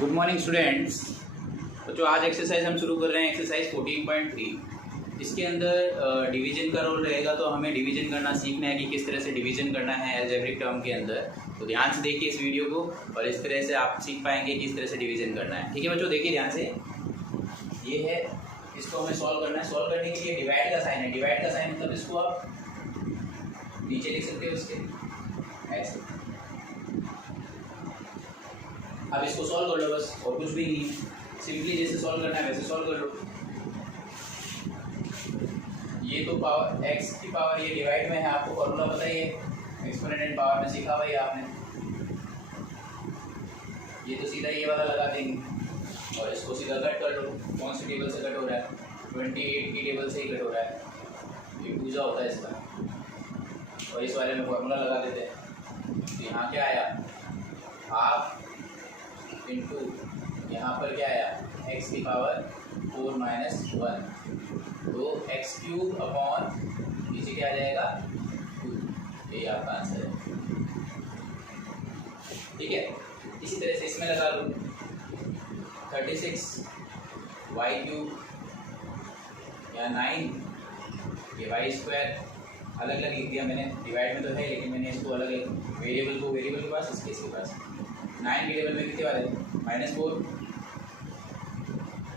Good morning students. तो जो आज एक्सरसाइज हम शुरू कर रहे हैं एक्सरसाइज 14.3, इसके अंदर डिवीजन का रोल रहेगा। तो हमें डिवीजन करना सीखना है कि किस तरह से डिवीजन करना है अलजेब्रिक टर्म के अंदर। तो ध्यान से देखिए इस वीडियो को और इस तरह से आप सीख पाएंगे किस तरह से डिवीजन करना है। ठीक है बच्चों, देखिए ध्यान से। ये है, इसको हमें सॉल्व करना है। सॉल्व करने के लिए डिवाइड का साइन है। डिवाइड का साइन मतलब इसको आप नीचे लिख सकते हो इसके ऐसे। अब इसको सॉल्व कर लो बस, और कुछ भी नहीं। सिंपली जैसे सॉल्व करना है वैसे सॉल्व कर लो। ये तो पावर x की पावर ये डिवाइड में है, आपको फॉर्मूला बताइए, एक्सपोनेंट एंड पावर में सीखा भाई आपने। ये तो सीधा ये वाला लगा देंगे और इसको सीधा कट कर लो। कौन सी टेबल से कट हो रहा है? 28 की टेबल से ही कट हो रहा है। ये पूजा होता है इसका। और इस वाले में फॉर्मूला लगा देते हैं। तो यहाँ क्या आया? हाफ इंटू यहाँ पर क्या आया? x की पावर 4 - 1, तो x क्यूब अपॉन नीचे क्या आ जाएगा? 2। ये आपका आंसर है। ठीक है, इसी तरह से इसमें लगा लो 36 y क्यूब या 9 ये y स्क्वायर। अलग अलग लिख दिया मैंने, डिवाइड में तो है लेकिन मैंने इसको अलग अलग वेरिएबल को वेरिएबल के पास, इसके पास 9 वेरिएबल में कितने वाले? -4।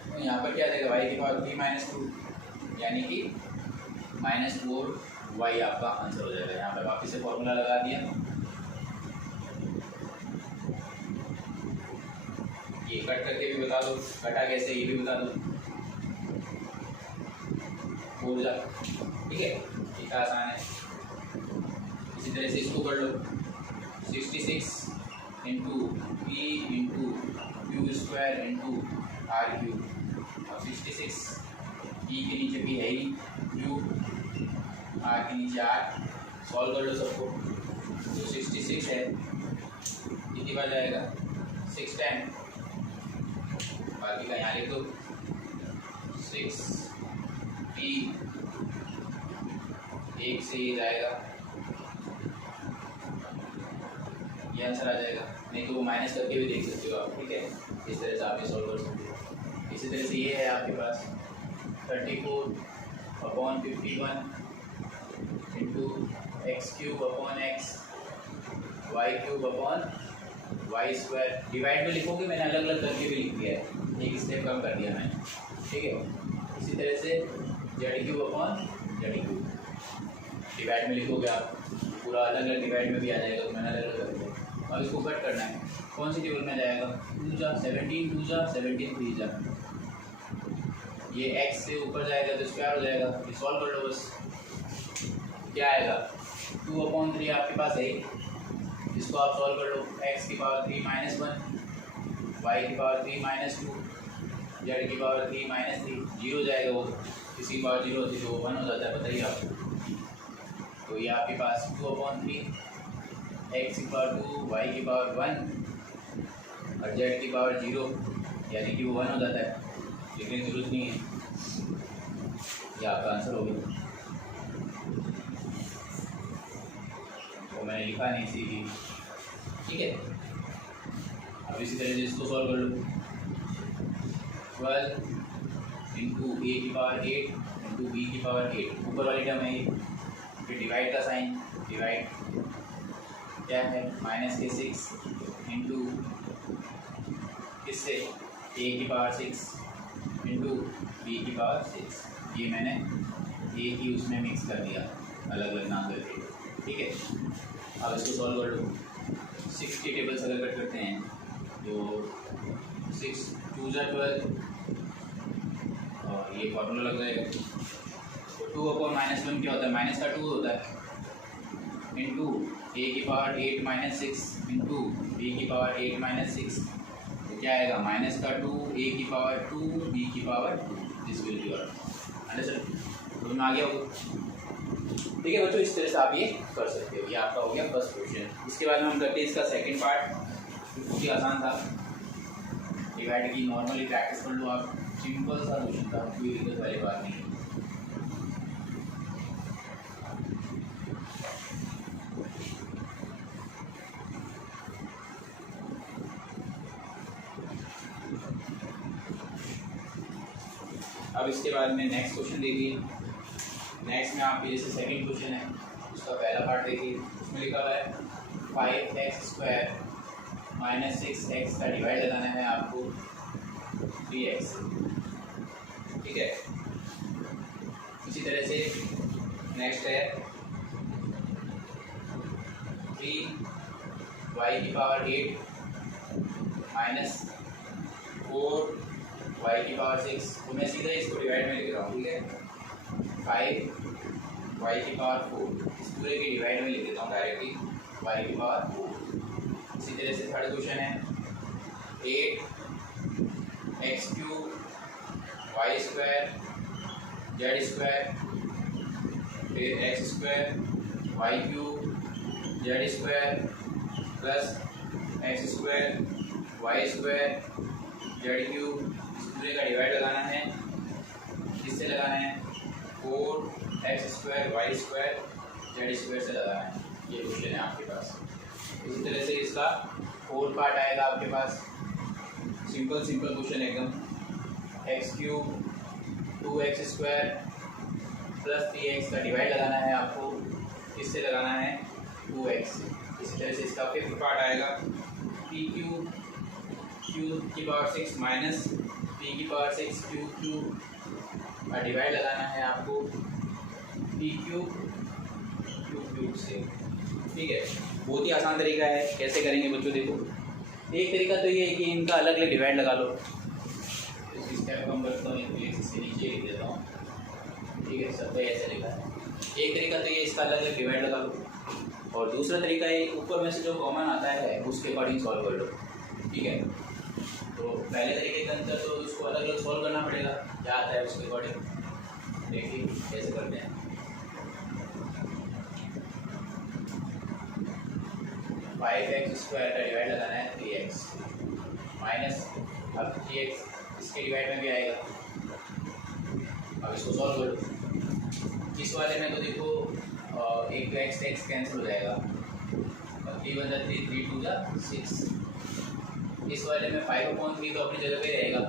तो यहाँ पर क्या आ जाएगा? y की पावर 3 - 2 यानी कि -4y आपका आंसर हो जाएगा। यहाँ पर वापस से फॉर्मूला लगा दिया। ये कट करके भी बता दो, कटा कैसे ये भी बता दो। हो जा, ठीक है, इतना आसान है। इसी तरह से इसको कर लो 66 into P into Q square into R cube. अब 66 पी के नीचे पी है ही, क्यू आर के नीचे आर। सॉल्व कर लो सबको। तो 66 है, कितनी बार जाएगा? 6 टाइम। बाकी का यहाँ लिख दो 6 पी, एक से ये जाएगा, ये आंसर आ जाएगा। नहीं तो वो माइनस करके भी देख सकते हो आप। ठीक है, इस तरह से आप ये सॉल्व कर सकते हो। इसी तरह से ये है आपके पास 34/51 into X cube upon X, Y cube upon Y square. Divide में लिखोगे, मैंने अलग अलग करके भी लिख दिया है, एक स्टेप कम कर दिया मैंने। ठीक है, इसी तरह से Z cube upon Z cube. Divide में लिखोगे आप, पूरा अलग अलग डिवाइड में भी आ जाएगा, तो मैंने अलग अलग कर दिया। अब इसको कट करना है। कौन सी टेबल में जाएगा? 2 जा 17, 2 जा 17, 3 जा। ये x से ऊपर जाएगा तो स्क्वायर हो जाएगा। ये सॉल्व कर लो बस। क्या आएगा? 2/3 आपके पास है, इसको आप सॉल्व कर लो। x की पावर 3 - 1, y की पावर 3 - 2, z की पावर 3 - 3। 0 जाएगा, वो किसी की पावर 0 होती है तो वो 1 हो जाता है, बताइए आप। तो ये आपके पास 2/3, x की पावर 2, y की पावर 1 और z की पावर 0, यानी कि वो 1 हो जाता है। लिखने की जरूरत नहीं है, ये आपका आंसर हो गया। तो मैंने लिखा नहीं इसीलिए। ठीक है, अब इसी तरह से इसको सॉल्व कर लो। 12 इंटू ए की पावर 8 इंटू बी की पावर 8। ऊपर वाली टर्म है ये। फिर डिवाइड का साइन, डिवाइड क्या है? -6 इंटू किससे? ए की पावर 6 इंटू बी की पावर 6। ये मैंने ए की उसमें मिक्स कर दिया, अलग अलग नाम करके। ठीक है, अब इसको सॉल्व कर लो। 6 की टेबल से अगर कट करते हैं तो 6 2 जा 12 और ये फॉर्मूला लग जाएगा। तो 2/-1 क्या होता है? माइनस का 2 होता है, इंटू ए की पावर 8 - 6 इंटू बी की पावर 8 - 6। तो क्या आएगा? -2 ए की पावर 2 बी की power 2। This will be your answer. तो में आ गया होगा। ठीक है बच्चों, इस तरह से आप ये कर सकते हो। ये आपका हो गया फर्स्ट क्वेश्चन। इसके बाद में हम करते हैं इसका सेकंड पार्ट, बहुत ही आसान था। डिवाइड की नॉर्मली प्रैक्टिस कर लो आप, सिंपल सा क्वेश्चन था, कोई दिक्कत वाली बात नहीं है। अब इसके बाद में नेक्स्ट क्वेश्चन देखिए। नेक्स्ट में आपके जैसे सेकंड क्वेश्चन है, उसका पहला पार्ट देखिए। उसमें लिखा हुआ है 5x² - 6x का डिवाइड लगाना है आपको 3x, ठीक है। इसी तरह से नेक्स्ट है 3y�8 - 4y�6। तो मैं सीधा इसको डिवाइड में लिख रहा हूँ, ठीक है। 5y⁴ इस पूरे के डिवाइड में लिख देता हूँ डायरेक्टली y⁴। इसी तरह से थर्ड क्वेश्चन है 8x³ y² z², फिर x² y³ z² plus x² y² z³ इस पूरे का डिवाइड लगाना है। किससे लगाना है? 4x² y² z² से लगाना है। ये क्वेश्चन है आपके पास। इसी तरह से इसका फोर्थ पार्ट आएगा आपके पास। सिंपल क्वेश्चन एकदम। x³ 2x² प्लस 3x का डिवाइड लगाना है आपको। किससे लगाना है? 2x। इसी तरह से इसका फिफ्थ पार्ट आएगा p³ q⁶ minus p⁶ q³ का डिवाइड लगाना है आपको p³ q³ से, ठीक है। बहुत ही आसान तरीका है। कैसे करेंगे बच्चों? देखो, एक तरीका तो ये है कि इनका अलग अलग डिवाइड लगा लो। इस स्टेप को हम करता हूँ, इससे नीचे लिख देता हूँ, ठीक है। सब ऐसे लिखा है। एक तरीका तो ये इसका अलग अलग डिवाइड लगा लो, और दूसरा तरीका ये ऊपर में से जो कॉमन आता है उसके अकॉर्डिंग सॉल्व कर लो, ठीक है। तो पहले तरीके के अंदर तो उसको अलग अलग सॉल्व करना पड़ेगा, क्या आता है उसके अकॉर्डिंग। देखिए कैसे करते हैं। 5x² का डिवाइड लगाना है 3x माइनस, अब 3x इसके डिवाइड में भी आएगा। अब इसको सॉल्व कर लो। इस वाले में तो देखो एक x कैंसिल हो जाएगा, 3 × 3 3 × 6। इस वाले में 5/3 तो अपनी जगह पे रहेगा,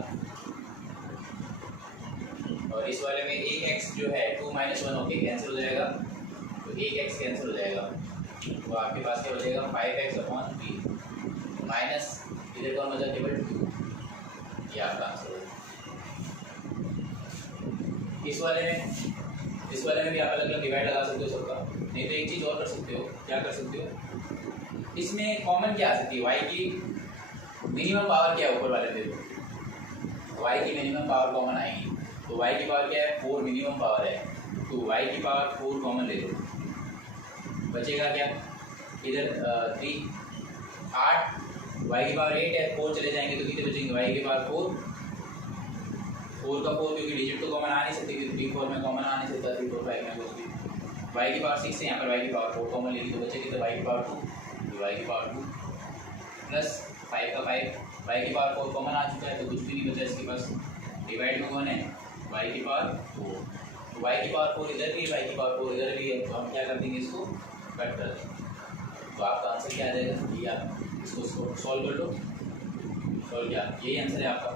और इस वाले में एक x जो है 2 - 1 होके कैंसिल हो जाएगा, तो एक x कैंसिल हो जाएगा। तो आपके पास क्या हो जाएगा? 5x/3 माइनस इधर कौन बचा? केवल 2। ये आपका आंसर हो जाएगा। इस वाले में भी आप अलग अलग डिवाइड लगा सकते हो सबका। नहीं तो एक चीज़ और कर सकते हो। क्या कर सकते हो? इसमें कॉमन क्या आ सकती है? y की मिनिमम पावर क्या है? ऊपर वाले में देखो, y की मिनिमम पावर कॉमन आएगी। तो y की पावर क्या है? 4 मिनिमम पावर है, तो y की पावर 4 कॉमन ले लो। बचेगा क्या? इधर 3 8, y की पावर 8 है, 4 चले जाएंगे तो कितने बचेंगे? y की पावर 4 का 4, क्योंकि डिजिट तो कॉमन आ नहीं सकती, 3 4 में कॉमन आ नहीं सकता, 3 4 5 में कुछ भी। y की पावर 6 है, यहाँ पर y की पावर 4 कॉमन लेगी, तो बचेगी तो y की पावर 2, तो y की पावर 2 प्लस 5 का 5, y की पावर 4 कॉमन आ चुका है, तो कुछ भी नहीं बचा इसके पास। डिवाइड में कौन है? y की पावर 4, तो y की पावर 4 इधर भी है, y की पावर 4 इधर भी है, तो हम क्या कर देंगे? इसको कट कर देंगे। तो आपका आंसर क्या आ जाएगा? ये आप इसको सॉल्व कर लो। सॉल्व किया, यही आंसर है आपका।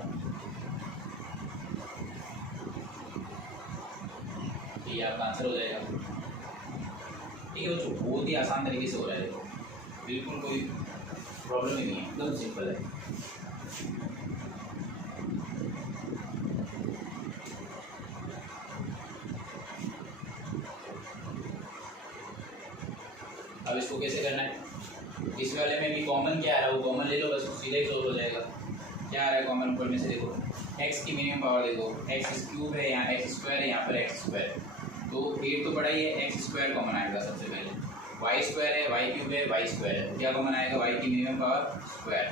ये आपका आंसर हो जाएगा, ठीक है बच्चों। बहुत ही आसान तरीके से हो रहा है, देखो बिल्कुल कोई प्रॉब्लम ही नहीं है, एकदम सिंपल है। अब इसको कैसे करना है? इस वाले में भी कॉमन क्या आ रहा है वो कॉमन ले लो, बस सीधा ही सॉल्व हो जाएगा। क्या आ रहा है कॉमन? ऊपर में से देखो, x की मिनिमम पावर देखो, x³ है, यहाँ x² है, यहाँ पर x², तो 8 तो पड़ा ही है, x² कॉमन आएगा सबसे पहले। y² है, y³ है, y² है, क्या कॉमन आएगा? y की मिनिमम पावर स्क्वायर।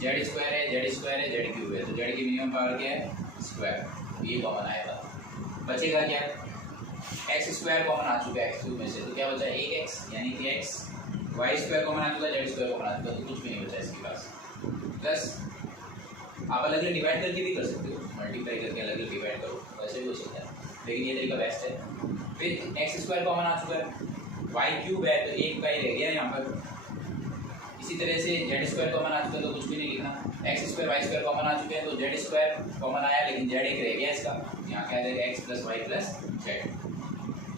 z² है, z² है, z³ है, तो z की मिनिमम पावर क्या है? स्क्वायर, तो ये कॉमन आएगा। बचेगा क्या? x² कॉमन आ चुका है x³ में से, तो क्या बचा? 1x, यानी कि x। y² कॉमन आ चुका है, z² कॉमन आ चुका है, तो कुछ भी नहीं बचा इसके पास। प्लस आप अलग अलग डिवाइड करके भी कर सकते हो, मल्टीप्लाई करके अलग अलग डिवाइड करो, वैसे भी हो सकता है, लेकिन ये तरीका बेस्ट है। फिर x² कॉमन आ चुका है, y³ है, तो 1 का ही रह गया यहाँ पर। इसी तरह से जेड स्क्वायर कॉमन आ चुका है तो कुछ भी नहीं लिखना, x square Y square common आ चुके हैं तो जेड स्क्वायर कॉमन आया लेकिन जेड एक रह गया इसका, यहाँ क्या आ जाएगा X plus Y plus Z.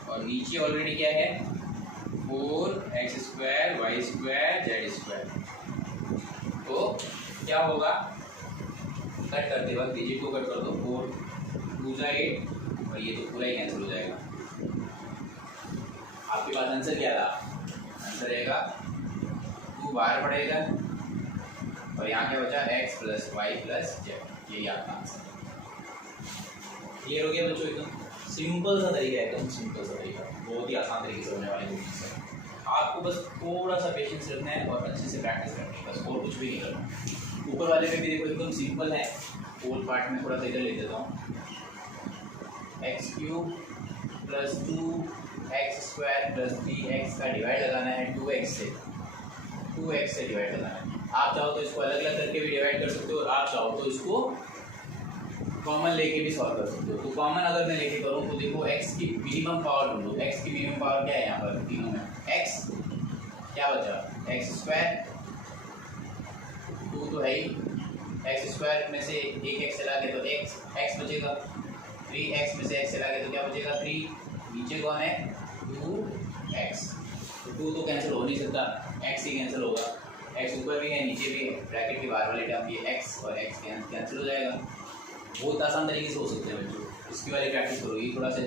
और नीचे ऑलरेडी क्या है 4x square Y square Z square. तो क्या होगा, कट करते वक्त डिजिट को कट कर दो, 4 2 जा 8 और ये तो पूरा ही कैंसिल हो जाएगा। आपके पास आंसर क्या था, आंसर रहेगा 2 बाहर पड़ेगा और यहाँ क्या बचा x plus Y plus Z, यही आपका आंसर। क्लियर हो गया बच्चों, एकदम सिंपल सा तरीका है, एकदम सिंपल सा तरीका, बहुत ही आसान तरीके से होने वाले क्वेश्चन है। आपको बस थोड़ा सा पेशेंस रखना है और अच्छे से प्रैक्टिस करनी है, बस और कुछ भी नहीं करना। ऊपर वाले में भी देखो एकदम सिंपल है, फोर्थ पार्ट में थोड़ा सा इधर ले देता हूँ, x cube plus 2x square plus 3x का डिवाइड लगाना है 2x से डिवाइड लगाना है। आप चाहो तो इसको अलग अलग करके भी डिवाइड कर सकते हो और आप चाहो तो इसको कॉमन लेके भी सॉल्व कर सकते हो। तो कॉमन अगर मैं लेके करूँ तो देखो x की मिनिमम पावर ढूंढो, x की मिनिमम पावर क्या है यहाँ पर तीनों में, x क्या बचा x स्क्वायर 2 तो है ही, एक्स स्क्वायर में से एक एक्स चला गया तो एक्स बचेगा, 3x में से x चला गया तो क्या बचेगा 3, नीचे कौन है 2x, तो 2 तो कैंसिल हो नहीं सकता, x ही कैंसिल होगा, x ऊपर भी है नीचे भी है, ब्रैकेट के बाहर वाले टर्म ये x और x कैंसिल हो जाएगा। बहुत आसान तरीके से हो सकते हैं बच्चों, इसकी वाली प्रैक्टिस करो, ये थोड़ा सा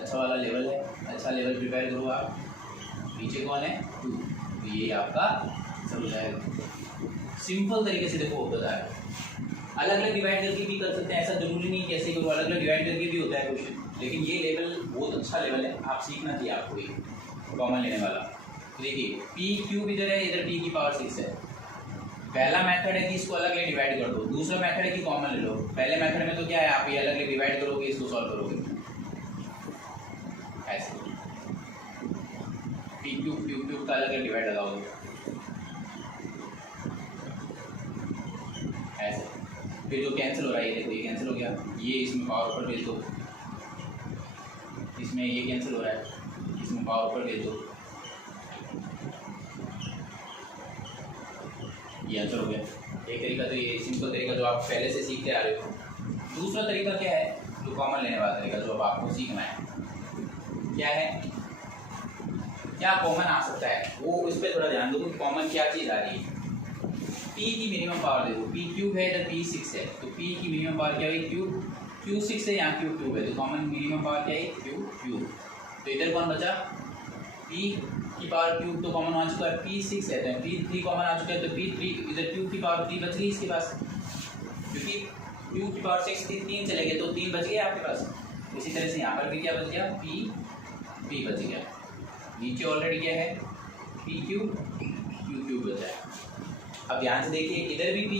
अच्छा वाला लेवल है, अच्छा लेवल प्रिपेयर करो आप। नीचे कौन है 2, तो ये आपका आंसर हो जाएगा। सिंपल तरीके से देखो होता है, अलग अलग डिवाइड करके भी कर सकते हैं, ऐसा जरूरी नहीं कैसे करो, अलग अलग डिवाइड करके भी होता है क्वेश्चन, लेकिन ये लेवल बहुत अच्छा लेवल है, आप सीखना चाहिए आपको ये कॉमन लेने वाला। देखिए पी क्यूब इधर है, इधर टी की पावर 6 है। पहला मेथड है कि इसको अलग अलग डिवाइड कर दो, दूसरा मेथड है कि कॉमन ले लो। पहले मेथड में तो क्या है, आप ये अलग अलग डिवाइड करोगे, इसको सॉल्व करोगे ऐसे, पी क्यूब क्यूब क्यूब का अलग अलग डिवाइड लगाओगे ऐसे, फिर जो कैंसिल हो रहा है ये देखो, ये कैंसिल हो गया, ये इसमें पावर ऊपर भेज दो, इसमें ये कैंसिल हो रहा है, इसमें पावर ऊपर भेज दो, ये आंसर हो गया। एक तरीका तो ये सिंपल तरीका जो आप पहले से सीखते आ रहे हो। दूसरा तरीका क्या है, जो कॉमन लेने वाला तरीका जो अब आपको सीखना है, क्या है, क्या कॉमन आ सकता है वो इस पर थोड़ा ध्यान दो कि कॉमन क्या चीज़ आ रही है। p की मिनिमम पावर देखो, p क्यूब है इधर p 6 है, तो p की मिनिमम पावर क्या है क्यूब 6 है, यहाँ क्यूब क्यूब है, तो कॉमन मिनिमम पावर क्या है क्यूब। तो इधर कौन बचा p की पावर क्यूब, तो कॉमन आ चुका है p 6 है, तो p 3 कॉमन आ चुका है, तो p 3 इधर क्यूब की पावर 3 बच गई इसके पास, क्योंकि क्यूब की पावर 6 थी, 3 चले गए तो 3 बच गए आपके पास। इसी तरह से यहाँ पर भी क्या बच गया p बच गया, नीचे ऑलरेडी क्या है p क्यूब बचा है। अब ध्यान से देखिए, इधर भी p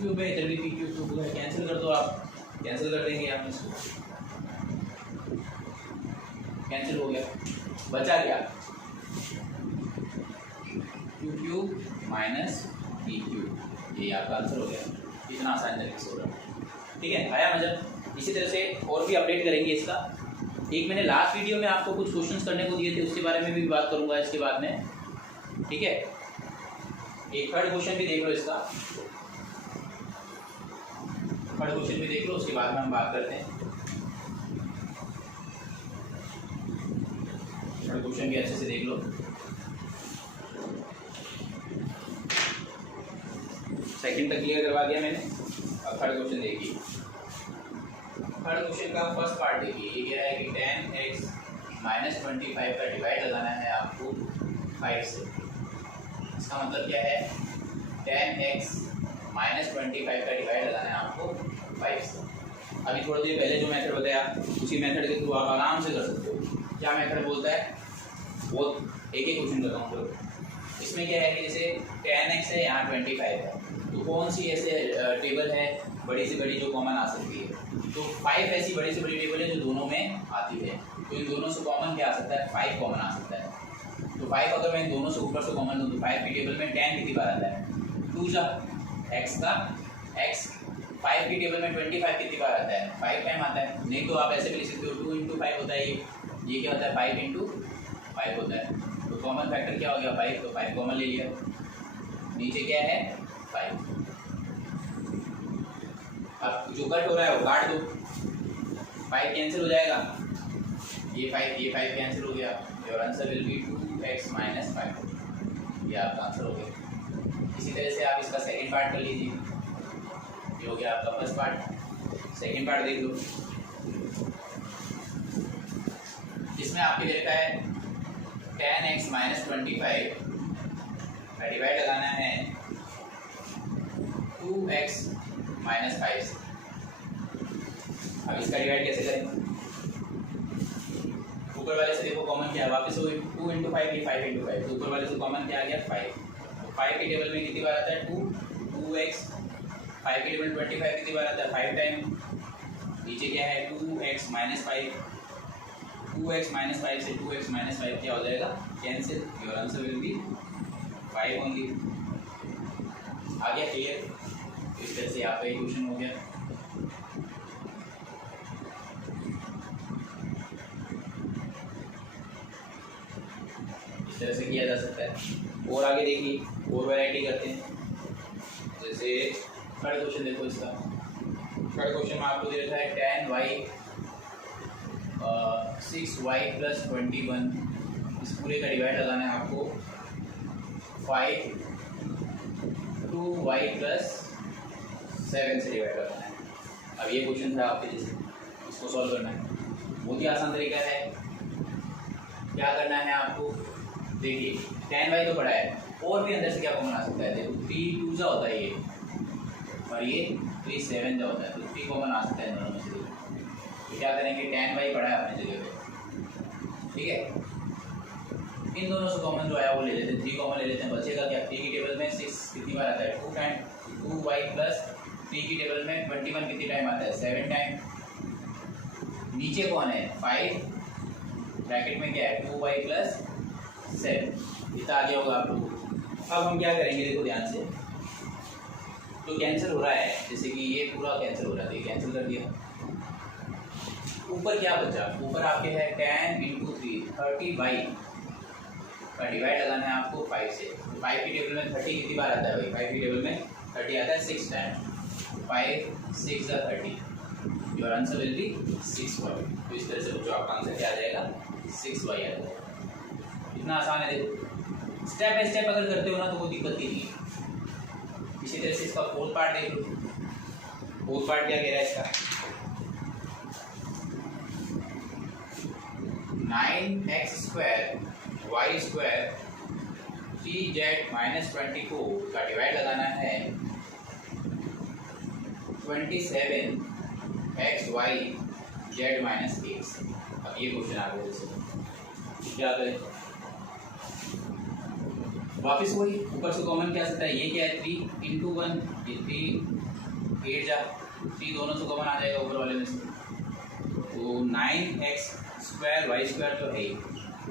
क्यूब है, इधर भी p क्यूब है, कैंसिल कर दो आप, कैंसिल कर देंगे आप इसको, कैंसिल हो गया, बचा क्या क्यूब माइनस p क्यूब, ये आपका आंसर हो गया। इतना आसान तरीके से हो रहा है, ठीक है, आया मजा। इसी तरह से और भी अपडेट करेंगे इसका। एक मैंने लास्ट वीडियो में आपको कुछ क्वेश्चंस करने को दिए थे, उसके बारे में भी बात करूंगा इसके बाद में, ठीक है। एक थर्ड क्वेश्चन भी देख लो इसका, थर्ड क्वेश्चन भी देख लो, उसके बाद में हम बात करते हैं। थर्ड क्वेश्चन भी अच्छे से देख लो। सेकंड तक क्लियर करवा दिया मैंने, अब थर्ड क्वेश्चन देखिए। थर्ड क्वेश्चन का फर्स्ट पार्ट देखिए, ये कह रहा है कि 10x माइनस 25 का डिवाइड लगाना है आपको 5 से। इसका मतलब क्या है, 10x माइनस 25 का डिवाइड लगाना है आपको 5 से। अभी थोड़ी देर पहले जो मेथड बताया उसी मेथड के थ्रू आप आराम से कर सकते हो। क्या मेथड बोलता है, वो एक एक क्वेश्चन बताऊँ। इसमें क्या है कि जैसे 10x है, यहाँ 25 है, तो कौन सी ऐसे टेबल है बड़ी से बड़ी जो कॉमन आ सकती है, तो 5 ऐसी बड़ी से बड़ी टेबल है जो दोनों में आती है। तो इन दोनों से कॉमन क्या आ सकता है, 5 कॉमन आ सकता है। तो 5 अगर मैं इन दोनों से ऊपर से कॉमन लूँ तो 5 की टेबल में 10 कितनी बार आता है, 2 जा x का x, 5 की टेबल में 25 कितनी बार आता है, 5 टाइम आता है। नहीं तो आप ऐसे भी लिख सकते हो 2 × 5 होता है, ये क्या होता है 5 × 5 होता है। तो कॉमन फैक्टर क्या हो गया 5, तो 5 कॉमन ले लिया। नीचे क्या है 5। अब जो कट हो रहा है वो काट दो, 5 कैंसिल हो जाएगा, ये 5 कैंसिल हो गया। Your answer will B 2x minus 5। ये आपका आंसर हो गया। इसी तरह से आप इसका सेकंड पार्ट कर लीजिए। ये हो गया आपका फर्स्ट पार्ट। सेकंड पार्ट देख लो, इसमें आपके दे रखा है 10x माइनस 25 का डिवाइड लगाना है 2x माइनस 5 से। अब इसका डिवाइड कैसे करें? ऊपर वाले से देखो कॉमन क्या है, वापस वो 2 इंटू 5 ये 5 इंटू 5, तो ऊपर वाले से कॉमन क्या आ गया 5। तो 5 के टेबल में कितनी बार आता है 2x, 5 के टेबल 25 कितनी बार आता है 5 टाइम। नीचे क्या है 2x माइनस 5, 2x माइनस 5 से 2x माइनस 5 क्या हो जाएगा cancel. Your answer will be 5 only. आ गया क्लियर? इस तरह से आपका ये क्वेश्चन हो गया। इस तरह से किया जा सकता है। और आगे देखिए, और वैरायटी करते हैं। जैसे थर्ड क्वेश्चन देखो, इसका थर्ड क्वेश्चन में आपको दे रखा है 10y 6y प्लस 21। इस पूरे का डिवाइड लगाना है आपको 5 2y प्लस 7 से डिवाइड करना है। अब ये क्वेश्चन था आपके जैसे, इसको सॉल्व करना है। बहुत ही आसान तरीका है। क्या करना है आपको, देखिए 10y तो पड़ा है, और भी अंदर से क्या कॉमन आ सकता है। देखो 3 2 होता है ये, और ये 3 7 जा होता है, तो 3 कॉमन आ सकता है दोनों में से। तो क्या करेंगे 10y पड़ा है अपनी जगह पे, ठीक है। इन दोनों से कॉमन जो आया वो ले लेते हैं, 3 कॉमन ले लेते हैं। बचेगा क्या, 3 की टेबल में 6 कितनी बार आता है 2 टाइम, 2y प्लस 3 की टेबल में 21 कितनी टाइम आता है 7 टाइम। नीचे कौन है 5, ब्रैकेट में क्या है 2y प्लस 7। इतना आगे होगा आप लोग। अब हम क्या करेंगे, देखो ध्यान से, तो कैंसिल हो रहा है, जैसे कि ये पूरा कैंसिल हो रहा है, तो ये कैंसिल कर दिया। ऊपर क्या बचा, ऊपर आपके है 10 इंटू 3 30y का डिवाइड लगाना है आपको 5 से। 5 की टेबल में 30 कितनी बार आता है भाई, 5 की टेबल में 30 आता है 6 टाइम। 5 6 जा 30। Your answer will B 6y। तो इस तरह से बच्चों आपका आंसर क्या आ जाएगा 6y आ जाएगा। इतना आसान है। देखो स्टेप बाय स्टेप अगर करते हो ना तो कोई दिक्कत ही नहीं है। इसी तरह से इसका फोर्थ पार्ट देख लो। फोर्थ पार्ट क्या कह रहा है इसका, 9x square y square 3z minus 24 का डिवाइड लगाना है 27x y z माइनस 8। अब ये क्वेश्चन आ गया, जैसे क्या करें, वापस वही ऊपर से कॉमन क्या सकता है, ये क्या है 3 इंटू 1, ये 3 8 जा 3 दोनों से कॉमन आ जाएगा ऊपर वाले में से। तो 9x स्क्वायर वाई स्क्वायर तो है ही,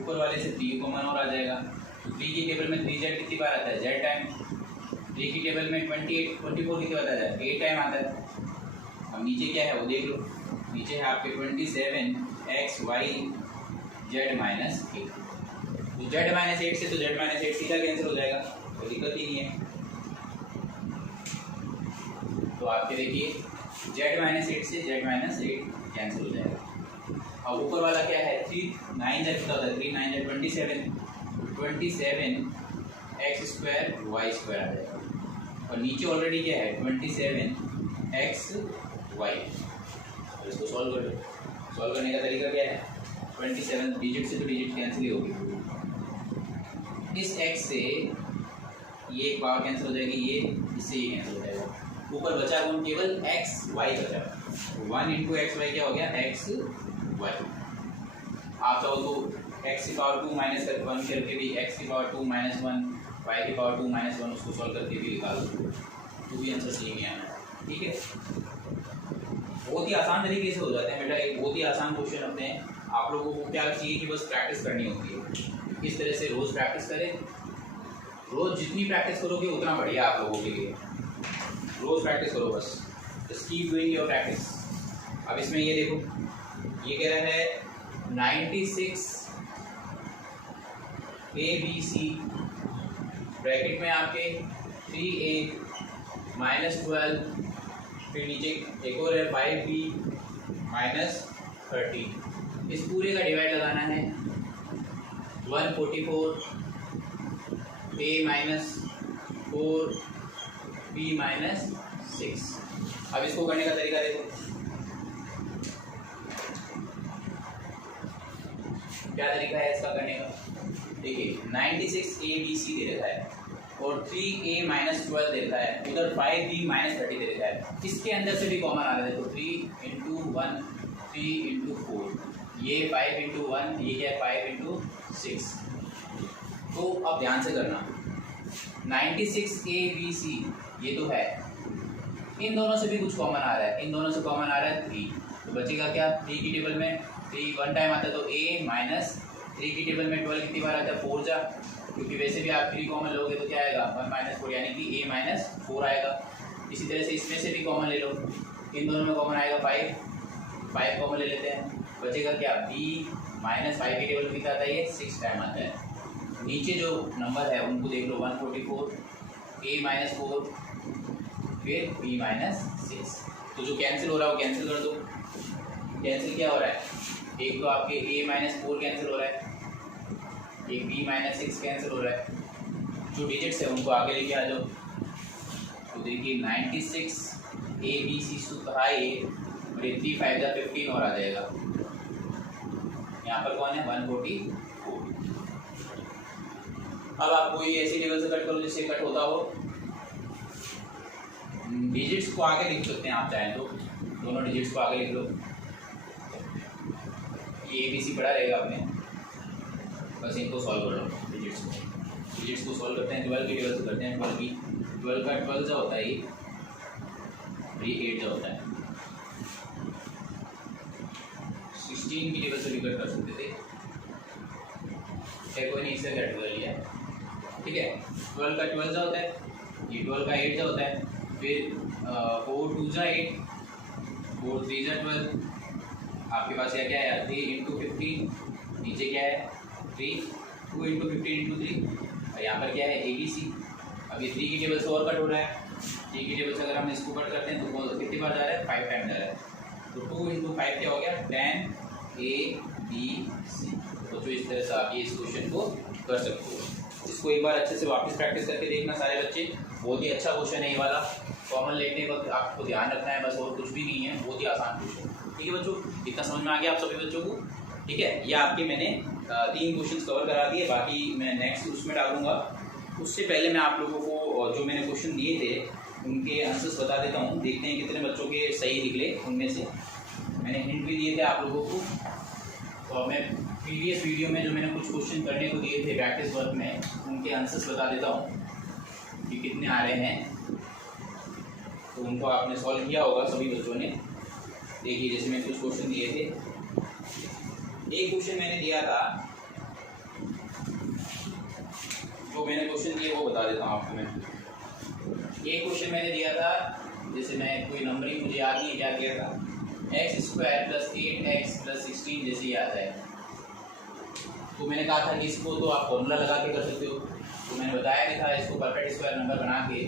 ऊपर वाले से 3 कॉमन और आ जाएगा। तो 3 की टेबल में 3z कितनी बार आता है z टाइम। 3 की टेबल में 24 कितनी बार आता है 8 टाइम आता है। अब नीचे क्या है वो देख लो, नीचे है आपके 27x y z माइनस 8। तो z माइनस 8 से तो z माइनस 8 सीधा कैंसिल हो जाएगा, कोई दिक्कत ही नहीं है। तो आपके देखिए z माइनस 8 से z माइनस 8 कैंसिल हो जाएगा। अब ऊपर वाला क्या है 3 9 जा कितना होता है 3 9 जा 27 x स्क्वायर y स्क्वायर आ जाएगा। और नीचे ऑलरेडी क्या है 27x y। तो इसको सॉल्व कर दो। सॉल्व करने का तरीका क्या है, 27 डिजिट से तो डिजिट कैंसिल ही होगी। इस x से ये एक पावर कैंसिल हो जाएगी, ये इससे ये कैंसिल हो जाएगा। ऊपर बचा कौन, केवल x y बचा। 1 इंटू एक्स वाई क्या हो गया x y। आप चाहो तो x की पावर 2 माइनस 1 करके भी x की पावर 2 माइनस 1 y की पावर 2 माइनस 1 उसको सॉल्व करके भी निकाल दो, तो भी आंसर सही में आना है। ठीक है, बहुत ही आसान तरीके से हो जाते हैं बेटा। एक बहुत ही आसान क्वेश्चन होते हैं। आप लोगों को क्या चाहिए कि बस प्रैक्टिस करनी होती है। इस तरह से रोज़ प्रैक्टिस करें। रोज़ जितनी प्रैक्टिस करोगे उतना बढ़िया आप लोगों के लिए। रोज़ प्रैक्टिस करो बस, just keep doing your practice. अब इसमें ये देखो, ये कह रहा है 96 ABC ब्रैकेट में आपके 3a माइनस 12, फिर नीचे एक और है 5b माइनस 13। इस पूरे का डिवाइड लगाना है 144 a माइनस 4 b माइनस 6। अब इसको करने का तरीका देखो, क्या तरीका है इसका करने का। देखिए 96 a b c दे रखा है और 3a माइनस 12 दे रखा है, उधर 5b माइनस 30 दे रखा है। इसके अंदर से भी कॉमन आ रहा है, देखो 3 इंटू 1 3 इंटू 4, ये 5 इंटू 1, ये क्या है 5 इंटू 6। तो अब ध्यान से करना, 96 a b c ये तो है, इन दोनों से भी कुछ कॉमन आ रहा है, इन दोनों से कॉमन आ रहा है 3, तो बचेगा क्या 3 की टेबल में 3 वन टाइम आता है तो a माइनस 3 की टेबल में 12 कितनी बार आता है 4 जा, क्योंकि वैसे भी आप 3 कॉमन लोगे तो क्या आएगा 1 माइनस 4, यानी कि a माइनस 4 आएगा। इसी तरह से इसमें से भी कॉमन ले लो, इन दोनों में कॉमन आएगा 5 कॉमन ले लेते हैं, बचेगा क्या b माइनस 5 की टेबल में कितना आता है ये 6 टाइम आता है। नीचे जो नंबर है उनको देख लो 144 a माइनस 4 फिर b माइनस 6, तो जो कैंसिल हो रहा है वो कैंसिल कर दो। कैंसिल क्या हो रहा है, एक तो आपके a माइनस 4 कैंसिल हो रहा है, एक b माइनस 6 कैंसिल हो रहा है, जो डिजिट्स है उनको आगे लेके आ जाओ। तो देखिए 96 a b c सूत्र है ये, और ये 3 5 जा 15 और आ जाएगा। यहाँ पर कौन है 144। अब आप कोई ऐसी टेबल से कट करो जिससे कट होता हो, डिजिट्स को आगे लिख सकते हैं आप चाहें तो, दोनों डिजिट्स को आगे लिख लो, ये ए बी सी पढ़ा रहेगा आपने, बस इनको सॉल्व कर लो। डिजिट्स को सॉल्व करते हैं, 12 की टेबल से करते हैं, 12 का 12 जो होता है ये 8 जो होता है, 16 की टेबल से भी कट कर सकते थे, कोई नहीं इससे कट कर लिया, ठीक है। 12 का 12 जो होता है, ये 12 का 8 जो होता है, फिर 4 2 जा 8, 4 3 जा 12, आपके पास क्या क्या है 3 इंटू 15, नीचे क्या है 3, 2 इंटू 15 इंटू 3, और यहाँ पर क्या है ए बी सी। अब ये 3 की टेबल से और कट हो रहा है, 3 की टेबल से अगर हम इसको कट करते हैं तो कितनी बार जा रहा है 5 टाइम जा रहा है, तो 2 इंटू 5 क्या हो गया 10 a b c। तो जो इस तरह से आप ये इस क्वेश्चन को कर सकते हो। इसको एक बार अच्छे से वापस प्रैक्टिस करके देखना सारे बच्चे, बहुत ही अच्छा क्वेश्चन है ये वाला। कॉमन लेने वक्त आपको ध्यान रखना है बस, और कुछ भी नहीं है, बहुत ही आसान क्वेश्चन। ठीक है बच्चों, इतना समझ में आ गया आप सभी बच्चों को। ठीक है, ये आपके मैंने 3 क्वेश्चंस कवर करा दिए, बाकी मैं नेक्स्ट उसमें डालूंगा। उससे पहले मैं आप लोगों को जो मैंने क्वेश्चन दिए थे उनके आंसर्स बता देता हूँ, देखते हैं कितने बच्चों के सही निकले। उनमें से मैंने हिंट भी दिए थे आप लोगों को, तो मैं प्रीवियस वीडियो में जो मैंने कुछ क्वेश्चन करने को दिए थे प्रैक्टिस वर्क में, उनके आंसर्स बता देता हूँ कि कितने आ रहे हैं। तो उनको आपने सॉल्व किया होगा सभी बच्चों ने। देखिए जैसे मैंने कुछ क्वेश्चन दिए थे, एक क्वेश्चन मैंने दिया था, जो मैंने क्वेश्चन दिए वो बता देता हूँ आपको। मैं एक क्वेश्चन मैंने दिया था, जैसे मैं कोई नंबरिंग मुझे याद नहीं क्या किया था, x² + 8x + 16 जैसे याद है। तो मैंने कहा था कि इसको तो आप फॉर्मूला लगा के कर सकते हो, तो मैंने बताया भी था इसको परफेक्ट स्क्वायर नंबर बना के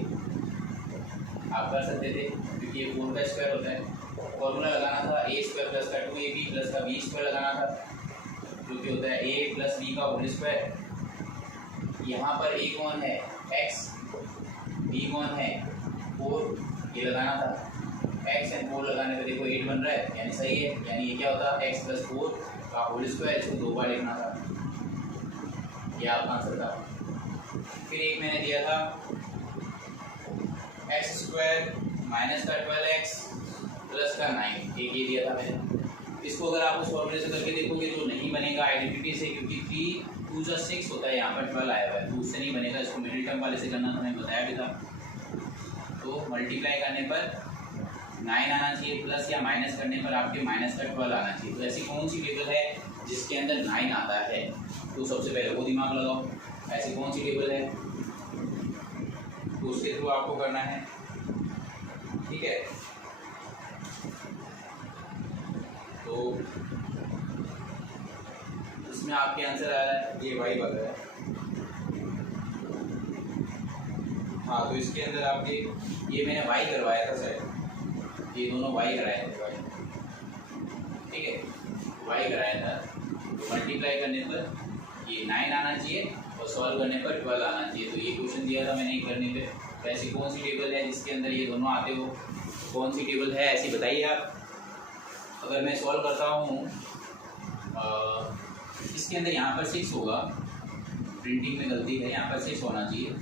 आप कर सकते थे, क्योंकि ये 4 का स्क्वायर होता है। फॉर्मूला लगाना था a² + 2ab + b² लगाना था, जो कि होता है a + b का होल स्क्वायर। यहाँ पर a कौन है x, b कौन है 4, ये लगाना था। x एंड 4 लगाने पर देखो 8 बन रहा है, यानी सही है, यानी ये क्या होता है x + 4 का होल स्क्वायर, इसको 2 बार लिखना था, ये आपका आंसर था। फिर एक मैंने दिया था x² - 12x + 9, एक ये दिया था मैंने। इसको अगर आप उस फॉर्मूले से करके देखोगे तो नहीं बनेगा आइडेंटिटी से, क्योंकि 3 2 + 6 होता है, यहाँ पर 12 आया हुआ है, तो उससे नहीं बनेगा। इसको मिडिल टर्म वाले से करना था, मैंने बताया भी था। तो मल्टीप्लाई करने पर 9 आना चाहिए, प्लस या माइनस करने पर आपके माइनस का 12 आना चाहिए। तो ऐसी कौन सी टेबल है जिसके अंदर 9 आता है, तो सबसे पहले वो दिमाग लगाओ, ऐसी कौन सी टेबल है, तो उसके थ्रू आपको करना है। ठीक है, तो इसमें आपके आंसर आ रहा है ये वाई वगैरह है। हाँ, तो इसके अंदर आपके ये मैंने y करवाया था सर, ये दोनों y कराए थे y, ठीक है, y कराया था। तो मल्टीप्लाई करने पर ये 9 आना चाहिए और सॉल्व करने पर 12 आना चाहिए। तो ये क्वेश्चन दिया था मैंने करने पे। तो ऐसी कौन सी टेबल है जिसके अंदर ये दोनों आते हो, कौन सी टेबल है ऐसी बताइए आप। अगर मैं सॉल्व करता हूँ इसके अंदर यहाँ पर 6 होगा, प्रिंटिंग में गलती है, यहाँ पर 6 होना चाहिए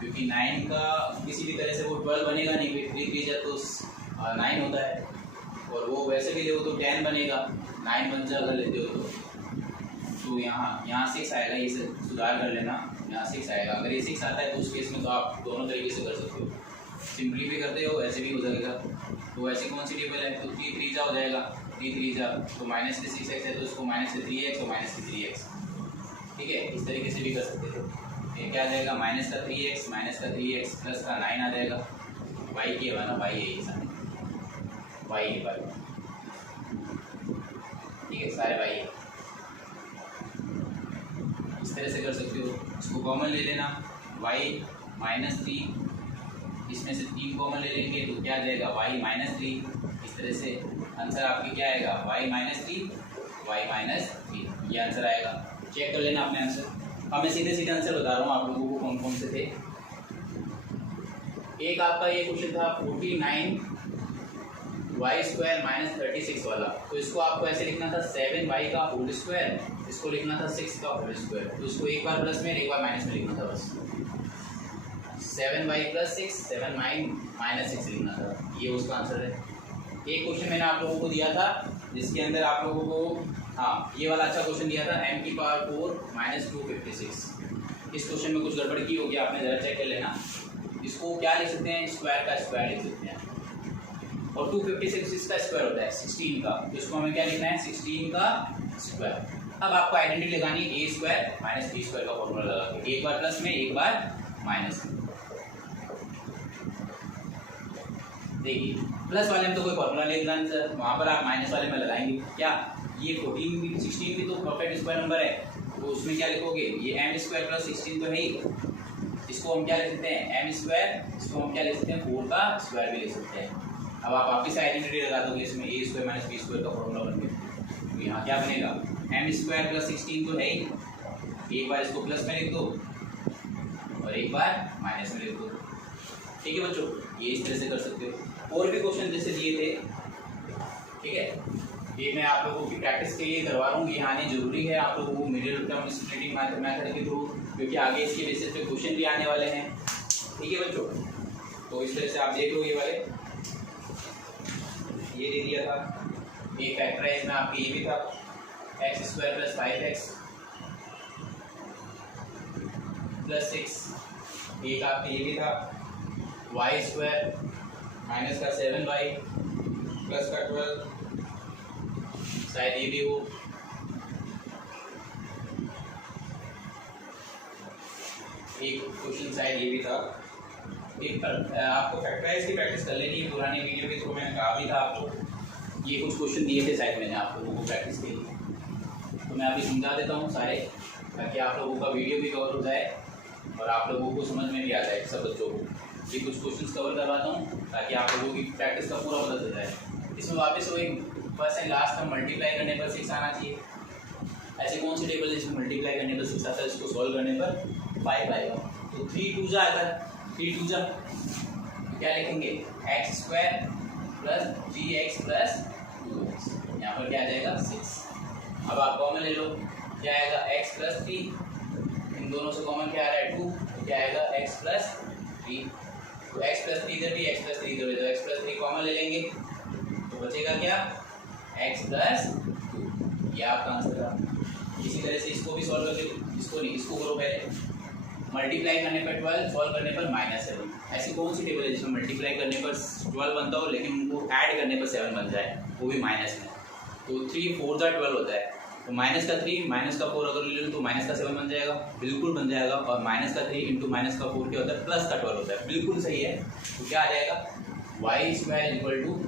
क्योंकि 9 का किसी भी तरह से वो 12 बनेगा नहीं, 3 3 तो 9 होता है, और वो वैसे भी ले तो 10 बनेगा, 9 बन जा अगर लेते हो तो यहाँ 6 आएगा, ये सुधार कर लेना, यहाँ 6 आएगा। अगर ये 6 आता है तो उस केस में तो आप दोनों तरीके से कर सकते हो, सिंपली भी करते हो ऐसे भी हो जाएगा। तो ऐसी कौन सी टेबल है, तो 3 3 जा हो जाएगा, 3 3 जा तो माइनस से 6x है तो उसको माइनस से 3x और माइनस से 3x, ठीक है, इस तरीके से भी कर सकते थे। ये क्या आ जाएगा, माइनस का 3x प्लस का 9 आ जाएगा, y की है ना, y है ये सारे y है, ठीक है, सारे y है, इस तरह से कर सकते हो। इसको कॉमन ले लेना, y माइनस 3, इसमें से 3 कॉमन ले लेंगे तो क्या आ जाएगा, y माइनस 3, इस तरह से आंसर आपके क्या आएगा, y माइनस 3, ये आंसर आएगा। चेक कर लेना अपने आंसर। अब मैं सीधे सीधे आंसर बता रहा हूँ आप लोगों को कौन कौन से थे। एक आपका ये क्वेश्चन था 49 y स्क्वायर माइनस 36 वाला, तो इसको आपको ऐसे लिखना था 7y का होल स्क्वायर, इसको लिखना था 6 का होल स्क्वायर, तो इसको एक बार प्लस में एक बार माइनस में लिखना था, बस 7y प्लस 6 7y माइनस 6 लिखना था, ये उसका आंसर है। एक क्वेश्चन मैंने आप लोगों को दिया था जिसके अंदर आप लोगों को ये वाला अच्छा क्वेश्चन दिया था, m की पावर 4 माइनस 256। इस क्वेश्चन में कुछ गड़बड़ की होगी, आपने ज़रा चेक कर लेना। इसको क्या लिख सकते हैं, स्क्वायर का स्क्वायर लिख सकते हैं, और 256 इसका स्क्वायर होता है 16 का, तो इसको हमें क्या लिखना है, 16 का स्क्वायर। अब आपको आइडेंटिटी लगानी है a square minus b square का फॉर्मूला लगा के, एक बार प्लस में एक बार माइनस में। देखिए प्लस वाले में तो कोई फॉर्मूला नहीं लगाना सर, वहाँ पर आप माइनस वाले में लगाएंगे क्या, ये 14 भी 16 भी तो परफेक्ट स्क्वायर नंबर है, तो उसमें क्या लिखोगे, ये m स्क्वायर प्लस 16 तो है ही, इसको हम क्या लिख सकते हैं m स्क्वायर, इसको हम क्या लिख सकते हैं 4 का स्क्वायर भी लिख सकते हैं। अब आप वापिस आइडेंटिटी लगा दोगे इसमें, a square minus b square का फॉर्मूला बन गया, तो यहाँ क्या बनेगा, m स्क्वायर प्लस 16 तो है ही, एक बार इसको प्लस में लिख दो और एक बार माइनस में लिख दो, ठीक है बच्चों, ये इस तरह से कर सकते हो। और भी क्वेश्चन जैसे दिए थे, ठीक है, ये मैं आप लोगों की प्रैक्टिस के लिए करवा रहा हूँ, ये आने जरूरी है आप लोगों को मिडिल टर्म स्प्लिटिंग मेथड के थ्रू, क्योंकि आगे इसके बेसिस पे क्वेश्चन भी आने वाले हैं, ठीक है बच्चों। तो इस तरह से आप देख लो, ये वाले ये दे दिया था, एक फैक्टराइज में आपके ये भी था x square plus 5x plus 6, एक आपके ये भी था y स्क्वायर माइनस का 7y प्लस का 12, शायद ये भी हो, एक क्वेश्चन शायद ये भी था। एक आपको फैक्टराइज की प्रैक्टिस कर लेनी है, पुराने वीडियो के थ्रू मैंने कहा भी था आपको, ये कुछ क्वेश्चन दिए थे शायद मैंने आप लोगों को प्रैक्टिस के लिए, तो मैं अभी समझा देता हूँ सारे, ताकि आप लोगों का वीडियो भी कवर हो जाए और आप लोगों को समझ में भी आ जाए सब बच्चों को। ये कुछ क्वेश्चंस कवर करवाता हूँ ताकि आप लोगों की प्रैक्टिस का पूरा पता चल जाए। इसमें वापस वही फर्स्ट एंड लास्ट का मल्टीप्लाई करने पर 6 आना चाहिए। ऐसे कौन सी टेबल है जिसमें मल्टीप्लाई करने पर 6 आता है, इसको सॉल्व करने पर 5 आएगा। तो 3 2 जा आता है, 3 2 जा क्या लिखेंगे, x square plus 3x plus 2x, यहाँ पर क्या आ जाएगा 6। अब आप कॉमन ले लो, क्या आएगा x प्लस 3, इन दोनों से कॉमन क्या आ रहा है 2, तो क्या आएगा x प्लस 3, तो x प्लस 3 इधर भी, x प्लस 3 इधर भी, तो x प्लस 3 कॉमन ले लेंगे तो बचेगा क्या x प्लस 2, ये आपका आंसर था। इसी तरह से इसको भी सॉल्व करके, इसको नहीं इसको करो पहले, मल्टीप्लाई करने पर 12, सॉल्व करने पर -7। ऐसी कौन सी टेबल है जिसमें मल्टीप्लाई करने पर 12 बनता हो लेकिन उनको ऐड करने पर 7 बन जाए, वो भी माइनस में। तो 3 4 जा 12 होता है, तो माइनस का 3 माइनस का 4 अगर ले लो तो माइनस का 7 बन जाएगा, बिल्कुल बन जाएगा। और माइनस का 3 इंटू माइनस का 4 क्या होता है, प्लस का 12 होता है, बिल्कुल सही है। तो क्या आ जाएगा, Y square equal to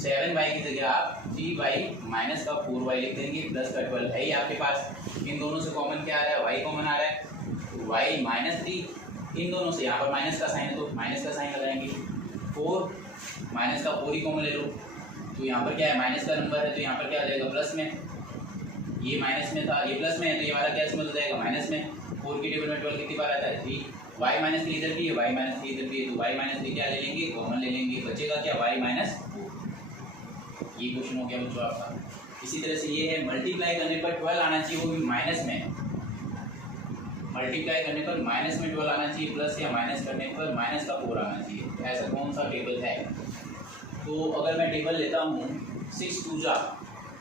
7y की जगह आप 3y माइनस का 4y लिख देंगे, प्लस का 12 है ही आपके पास। इन दोनों से कॉमन क्या आ रहा है, y कॉमन आ रहा है, तो y माइनस 3 इन दोनों से, यहाँ पर माइनस का साइन है तो माइनस का साइन लगाएंगे। 4 माइनस का 4 ही कॉमन ले लो, तो यहाँ पर क्या है, माइनस का नंबर है तो यहाँ पर क्या आ जाएगा, प्लस में। ये माइनस में था, ये प्लस में है, तो ये हमारा क्या इसमें हो जाएगा, माइनस में। 4 की टेबल में 12 कितनी बार आता है, 3। y माइनस 3 इधर भी है, y माइनस 3 इधर भी है, तो y माइनस 3 क्या ले लेंगे, कॉमन ले लेंगे, बचेगा क्या, y माइनस 4। ये क्वेश्चन हो गया बच्चों आपका। इसी तरह से ये है, मल्टीप्लाई करने पर 12 आना चाहिए, वो भी माइनस में। मल्टीप्लाई करने पर माइनस में 12 आना चाहिए, प्लस या माइनस करने पर माइनस का 4 आना चाहिए। ऐसा कौन सा टेबल है? तो अगर मैं टेबल लेता हूँ 6 2 जा,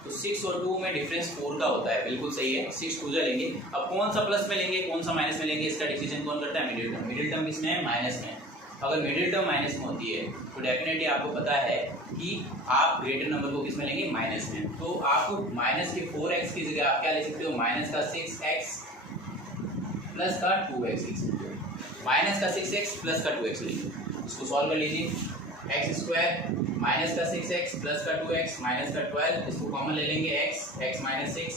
तो 6 और 2 में डिफरेंस 4 का होता है, बिल्कुल सही है। 6 2 जा लेंगे। अब कौन सा प्लस में लेंगे, कौन सा माइनस में लेंगे, इसका डिसीजन कौन करता है, मिडिल टर्म। मिडिल टर्म किसमें है, माइनस में। अगर मिडिल टर्म माइनस में होती है तो डेफिनेटली आपको पता है कि आप ग्रेटर नंबर को किसमें लेंगे, माइनस में। तो आप माइनस के 4x की जगह आप क्या ले सकते हो, माइनस का 6x प्लस का 2x लिख सकते हो। माइनस का 6x प्लस का 2x लेंगे, इसको सॉल्व कर लीजिए। एक्स स्क्वायर माइनस का 6x प्लस का 2x माइनस का 12, इसको कॉमन ले लेंगे, x माइनस 6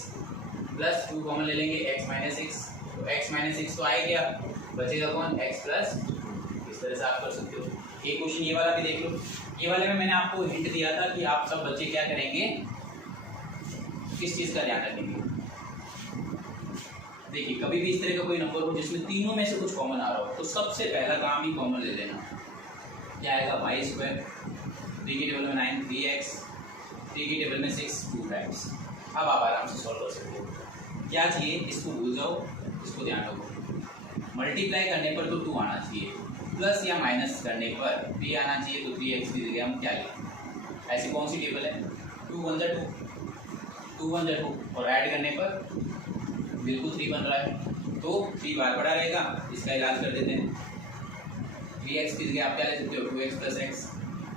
प्लस 2 कॉमन ले लेंगे, x माइनस 6, तो x माइनस 6 तो आए क्या, बचेगा कौन, x प्लस। इस तरह से आप कर सकते हो। एक क्वेश्चन ये वाला भी देख लो। ये वाले में मैंने आपको हिंट दिया था कि आप सब बच्चे क्या करेंगे, किस चीज़ का ध्यान रखेंगे। देखिए, कभी भी इस तरह का कोई नंबर हो जिसमें तीनों में से कुछ कॉमन आ रहा हो, तो सबसे पहला काम ही कॉमन ले लेना। क्या आएगा, वाई स्क्वायर, 3 की टेबल में 9 3x, 3 की टेबल में 6 2x। अब आप आराम से सॉल्व कर सकते हो। क्या चाहिए, इसको भूल जाओ, इसको ध्यान रखो। मल्टीप्लाई करने पर तो 2 आना चाहिए, प्लस या माइनस करने पर 3 आना चाहिए, तो 3x की जगह हम क्या लें, ऐसी कौन सी टेबल है, 2 1 जा 2 1 जा 2, और ऐड करने पर बिल्कुल 3 बन रहा है, तो 3 बार बड़ा रहेगा। इसका इलाज कर देते हैं। 3x की जगह आप क्या ले सकते हो, 2x प्लस x,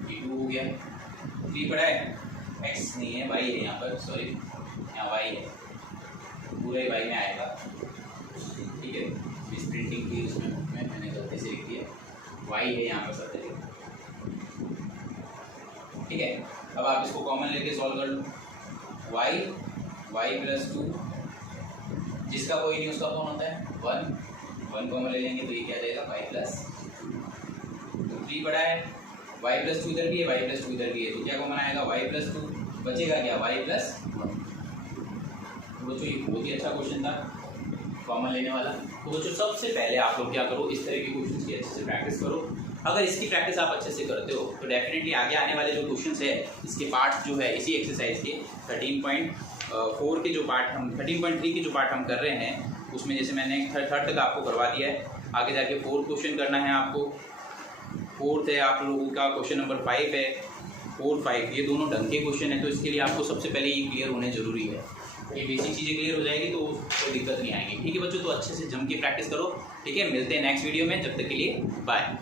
ये 2 हो गया। 3 बड़ा है, x नहीं है, y है यहाँ पर, सॉरी यहाँ y है, पूरा ही y में आएगा, ठीक है। इस प्रिंटिंग की उसमें मैंने गलती से लिख दिया, y है यहाँ पर सब जगह, ठीक है। अब आप इसको कॉमन लेके सॉल्व कर लो। y प्लस 2, जिसका कोई नहीं उसका कौन होता है, 1 कॉमन ले लेंगे, तो ये क्या जाएगा, y प्लस 3 बड़ा है, y प्लस 2 इधर भी है, y प्लस 2 इधर भी है, तो क्या कॉमन आएगा, y प्लस 2, बचेगा क्या, y प्लस 1। तो बच्चों ये बहुत ही अच्छा क्वेश्चन था, कॉमन लेने वाला। तो बच्चों सबसे पहले आप लोग क्या करो, इस तरह के क्वेश्चन की अच्छे से प्रैक्टिस करो। अगर इसकी प्रैक्टिस आप अच्छे से करते हो तो डेफिनेटली आगे आने वाले जो क्वेश्चंस है, इसके पार्ट जो है इसी एक्सरसाइज के 13.4 के जो पार्ट हम 13.3 के जो पार्ट हम कर रहे हैं, उसमें जैसे मैंने थर्ड तक आपको करवा दिया है, आगे जाके 4th क्वेश्चन करना है आपको। 4th है आप लोगों का क्वेश्चन नंबर 5 है, 4 5, ये दोनों ढंग के क्वेश्चन है, तो इसके लिए आपको सबसे पहले ये क्लियर होने जरूरी है। ये बेसिक चीज़ें क्लियर हो जाएगी तो कोई दिक्कत नहीं आएगी, ठीक है बच्चों। तो अच्छे से जम के प्रैक्टिस करो, ठीक है। मिलते हैं नेक्स्ट वीडियो में, जब तक के लिए बाय।